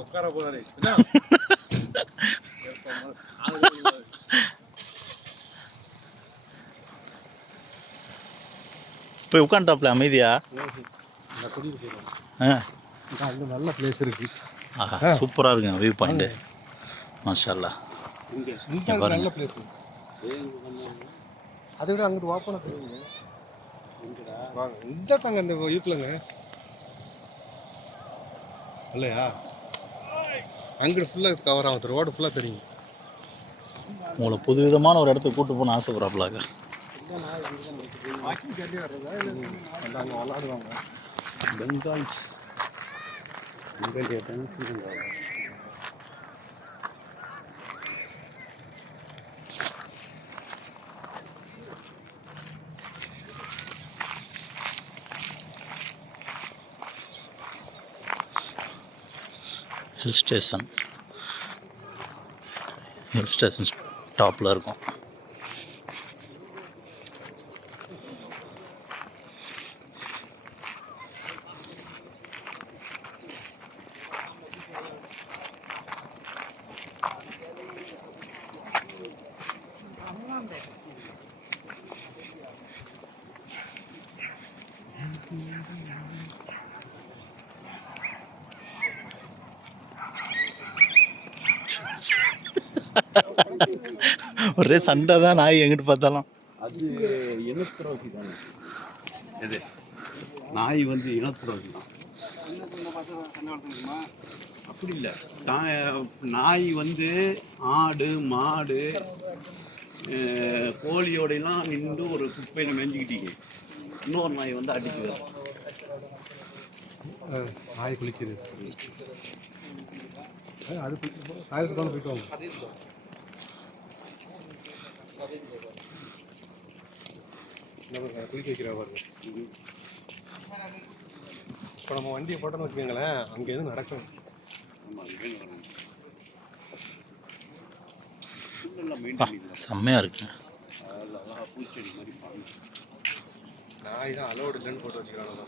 உட்கார போறாரு. போய் உட்காந்துட்டாப்ல அமைதியா. அங்கே நல்ல பிளேஸ் இருக்கு. ஆஹா, சூப்பராக இருக்குங்க வியூ பாயிண்ட்டு. மாஷா இங்கே நல்ல பிளேஸ். அதை விட அங்கிட்டு ஓப்பனாக தெரியுங்க. வாங்க இந்த தாங்க இந்த வியூக்குலங்க இல்லையா? அங்கிட்டு ஃபுல்லாக கவர் ஆகுது, ரோடு ஃபுல்லாக தெரியுங்க. உங்களை புதுவிதமான ஒரு இடத்துக்கு கூப்பிட்டு போகணும்னு ஆசைப்படுறாப்புலாங்க. அங்கே விளாடுவாங்க பெங்கால்ஸ். ஹில் ஸ்டேஷன் டாப்பில் இருக்கும். ஒரே சண்டை தான் நாய் எங்கிட்டு பார்த்தாலும். அது இனத்துறவுக்கு தானே இது. நாய் வந்து இனத்துறவுக்கு தான். அப்படி இல்லை, நாய் வந்து ஆடு மாடு கோழியோடையெல்லாம் நின்று ஒரு குப்பையில் மெஞ்சிக்கிட்டீங்க. இன்னொரு நாய் வந்து அடிக்குது. நாய் குளிக்குது. அது போயிட்டு வாங்க. குளிக்க வைக்கிறா பாருங்க. இப்போ நம்ம வண்டியை போட்டோன்னு வச்சுக்கோங்களேன், அங்கே எதுவும் நடக்கும். செம்மையாக இருக்கு. பூச்செடி மாதிரி நாய் தான் அலோடு இல்லைன்னு போட்டு வச்சுக்கிறாங்க.